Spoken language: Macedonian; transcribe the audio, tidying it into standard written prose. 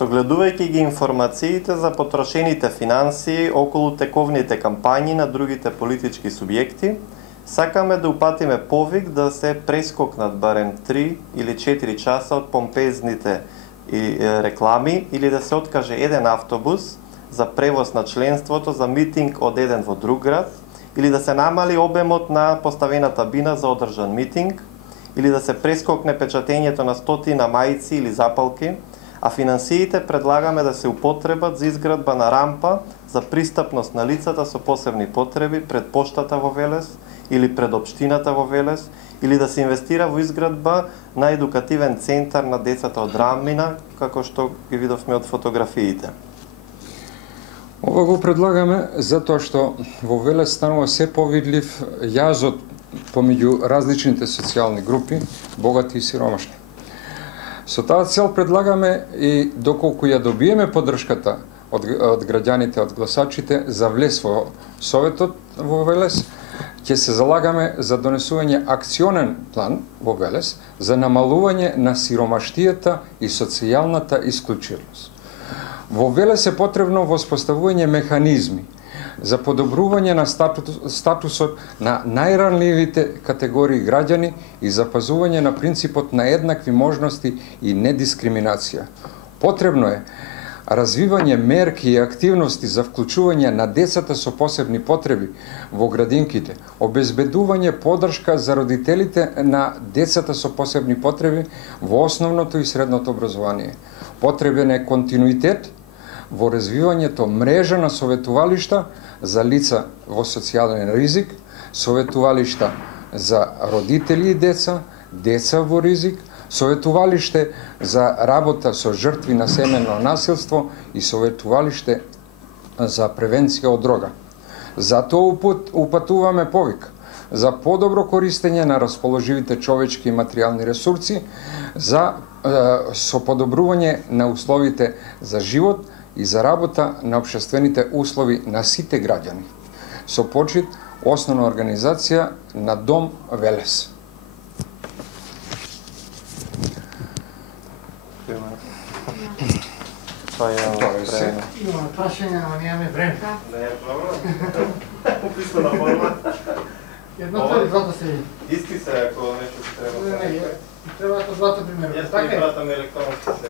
Согледувајќи ги информациите за потрошените финансии околу тековните кампањи на другите политички субјекти, сакаме да упатиме повик да се прескокнат барем 3 или 4 часа од помпезните реклами или да се откаже еден автобус за превоз на членството за митинг од еден во друг град, или да се намали обемот на поставената бина за одржан митинг, или да се прескокне печатењето на стотина мајци или запалки, а финансиите предлагаме да се употребат за изградба на рампа за пристапност на лицата со посебни потреби пред поштата во Велес или пред општината во Велес, или да се инвестира во изградба на едукативен центар на децата од Рамина, како што ги видовме од фотографиите. Ова го предлагаме затоа што во Велес станува се повидлив јазот помеѓу различните социјални групи, богати и сиромашни. Со таа цел предлагаме и доколку ја добиеме поддршката од граѓаните, од гласачите за влез во Советот во Велес, ќе се залагаме за донесување акционен план во Велес за намалување на сиромаштијата и социјалната исклученост. Во Велес е потребно воспоставување механизми за подобрување на статусот на најранливите категории граѓани и запазување на принципот на еднакви можности и недискриминација. Потребно е развивање мерки и активности за вклучување на децата со посебни потреби во градинките, обезбедување поддршка за родителите на децата со посебни потреби во основното и средното образование. Потребен е континуитет во развивањето мрежа на советувалишта за лица во социјален ризик, советувалишта за родители и деца, деца во ризик, советувалиште за работа со жртви на семејно насилство и советувалиште за превенција од дрога. Затоа упатуваме повик за подобро користење на расположивите човечки и материјални ресурси, со подобрување на условите за живот и за работа на општествените услови на сите граѓани. Со почит, основна организација на Дом Велес. Имаме прашање, ама немаме време. Не е проблем. Описана форма. Едното или двата се види? Иски се, ако нешто се треба. Не, треба двата примери. Јас ми пратам електронски.